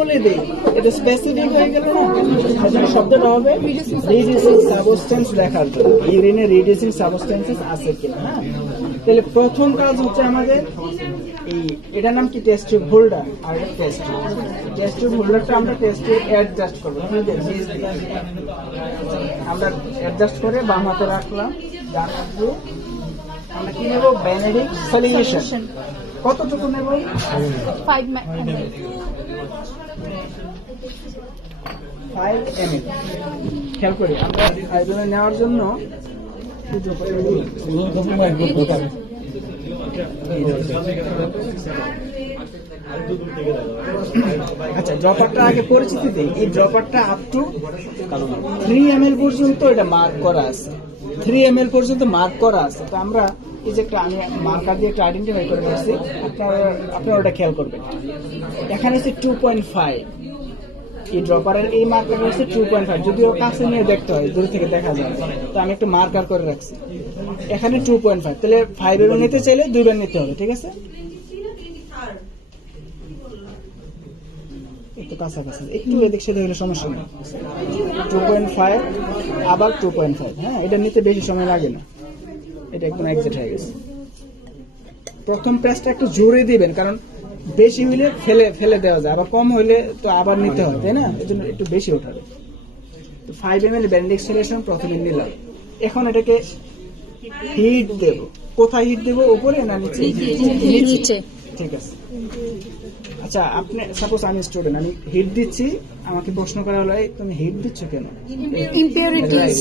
বলে দেই, এটা স্পেসিফিক হয়ে গেল না, আসলে শব্দটা হবে রিডিউসিং সাবস্টেন্স দেখার জন্য ইউরিনে রিডিউসিং সাবস্টেন্সেস আছে কিনা। হ্যাঁ, তাহলে প্রথম কাজ হচ্ছে আমাদের এই এটার নাম কি টেস্ট টিউব হোল্ডার, আর টেস্ট টিউব হোল্ডারটা আমরা টেস্ট টিউব অ্যাডজাস্ট করবো। আমরা অ্যাডজাস্ট করে বাম হাতে রাখলাম, ডান হাত দিয়ে আমরা কি নেব, বেনেডিক্ট সলিউশন। কতটুকু নেব, 5 ml। 5 ml। খেয়াল করি আমরা আয়োজনে নেওয়ার জন্য আচ্ছা, ড্রপারটা আগে পরিচিতি দিই। এই ড্রপারটা আপ টু 3 ml পর্যন্ত এটা মার্ক করা আছে, 3 ml পর্যন্ত মার্ক করা আছে। তো আমরা এই যে একটা আমি মার্কার দিয়ে একটা আইডেন্টিফাই করে রাখছি, আপনারা ওটা খেয়াল করবেন। এখানে হচ্ছে 2.5, এই ড্রপারের এই মার্কার হচ্ছে 2.5, যদিও কাছে নিয়ে দেখতে হয়, দূর থেকে দেখা যায়, তো আমি একটা মার্কার করে রাখছি এখানে 2.5। তাহলে 5 এর নিতে চাইলে 2 বার নিতে হবে, ঠিক আছে? একটু কাছাকাছি, একটু এদিক সেদিক হলে সমস্যা নেই। 2.5 আবার 2.5। হ্যাঁ, এটা নিতে বেশি সময় লাগে না, এটা একদম এক্সাক্ট হয়ে গেছে। প্রথম প্রেসটা একটু জোরে দিবেন, কারণ বেশি হইলে ফেলে দেওয়া যায়, আবার কম হইলে তো আবার নিতে হয়, তাই না? এই জন্য একটু বেশি ওঠাবে। তো 5 ml বেনেডিক্ট সলিউশন প্রথমে নিলাম। এখন এটাকে হিট দেব। কোথায় হিট দেব, উপরে না নিচে? নিচে। ঠিক আছে। আচ্ছা, আপনি সাপোজ আমি স্টুডেন্ট, আমি হিট দিচ্ছি, আমাকে প্রশ্ন করা হলো তুমি হিট দিচ্ছ কেন? ইম্পিউরিটিস।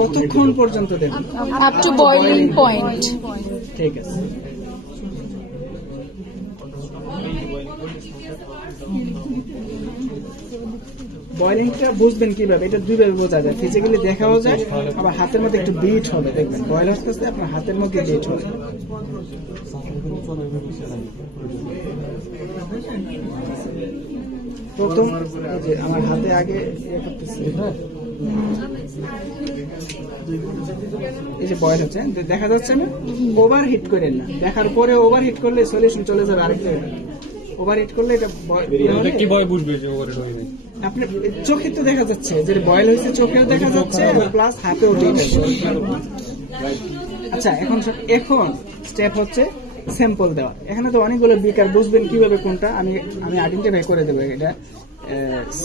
কতক্ষণ পর্যন্ত দেব? Up to boiling point. ঠিক আছে। বয়লিংটা বুঝবেন কিভাবে? এটা দুইভাবে বোঝা যায়, ফিজিক্যালি দেখাও যায়, আবার হাতের মধ্যে একটু বিট হবে, দেখবেন বয়েল আস্তে আস্তে আপনার হাতের মধ্যে বিট হবে। প্রথম যে আমার হাতে আগে ইয়ে করতেছি, এই যে বয়েল হচ্ছে, দেখা যাচ্ছে না? ওভার হিট করেন না, দেখার পরে ওভার হিট করলে সলিউশন চলে যাবে আরেক জায়গায়। ওভার হিট করলে এটা কি বয় বুঝবে যে ওভার হিট হয়নি। আপনি চোখে তো দেখা যাচ্ছে যে বয়েল হয়েছে, চোখেও দেখা যাচ্ছে, প্লাস হাতেও ঠিক আছে। আচ্ছা, এখন স্টেপ হচ্ছে স্যাম্পল দেওয়া। এখানে তো অনেকগুলো বিকার, বুঝবেন কিভাবে কোনটা? আমি আইডেন্টিফাই করে দেবো, এটা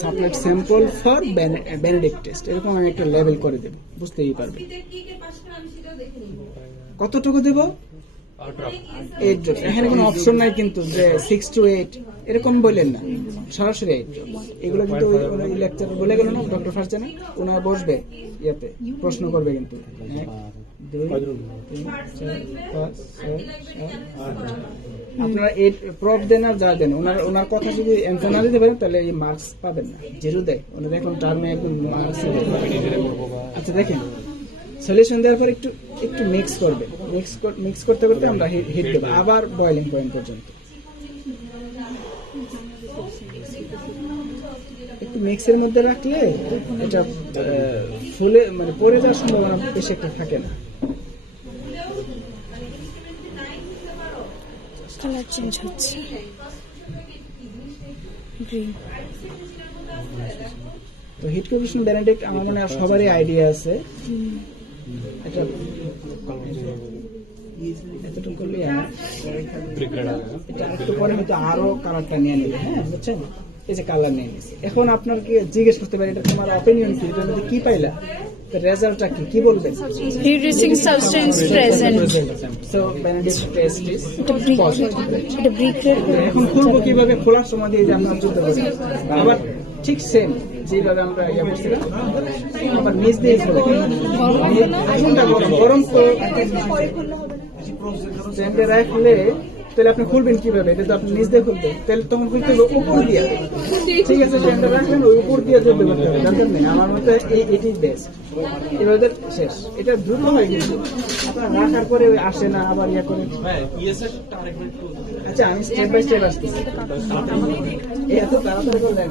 supplied sample for Benedict test, এরকম আমি একটা লেভেল করে দেবো, বুঝতেই পারবে। কতটুকু দেব? 8 ড্রপ। এখানে কোনো অপশন নাই কিন্তু যে 6 to 8 এরকম বললেন না, সরাসরি 8 ড্রপ। এগুলো কিন্তু ওই লেকচার বলে গেল না, ডক্টর ফারজানা, ওনারা বসবে ইয়াতে প্রশ্ন করবে কিন্তু। 1 2 3 4 5 6 7 8। আপনারা 8 প্রপ দেন আর যা দেন, ওনার কথা যদি অ্যান্সার না দিতে পারেন তাহলে এই মার্কস পাবেন না, 0 দেয়। ওনারা দেখুন টার্মে একদম মার্কস। আচ্ছা, দেখেন সলিউশন দেওয়ার পর একটু মিক্স করবে, মিক্স করতে করতে আমরা হিট দেবো আবার বয়লিং পয়েন্ট পর্যন্ত। একটু মিক্সের মধ্যে রাখলে এটা ফুলে মানে পড়ে যাওয়ার সম্ভাবনা বেশি একটা থাকে না। কালার চেঞ্জ হচ্ছে, গ্রিন। তো হিট কোফিশিয়েন্ট বেনেডিক্ট আমার মনে হয় সবারই আইডিয়া আছে। এটা এতটুকু করলে এটা একটু পরে হয়তো আরো কালারটা নিয়ে নেবে। হ্যাঁ, বুঝছেন? এই যে কালার নিয়ে নিয়েছে। এখন আপনাকে জিজ্ঞেস করতে পারি, এটা তোমার অপিনিয়ন কি, এটার মধ্যে কি পাইলা, রেজাল্টটা কি বলবেন? Reducing substance present. So Benedict test is positive. এটা ব্রিক রেড। এখন খুলবো কিভাবে? খোলার সময় দিয়ে যে আপনার যুদ্ধ করবেন, আবার ঠিক সেম যেভাবে আমরা ইয়া করছিলাম, আবার নিচ দিয়ে গরম স্ট্যান্ডে রাখলে তাহলে আপনি খুলবেন কিভাবে? এটা তো আপনি নিচ দিয়ে খুলবেন, তাহলে তখন খুলতে হবে উপর দিয়ে। ঠিক আছে, স্ট্যান্ডে রাখলেন, ওই উপর দিয়ে যুদ্ধ করতে হবে, দরকার নেই। আমার মতে এটি বেস্ট, এবার শেষ। এটা দ্রুত হয় কিন্তু আপনার রাখার পরে আসে না, আবার ইয়া করে। আচ্ছা, আমি স্টেপ বাই স্টেপ আসতেছি, এত তাড়াতাড়ি করলেন।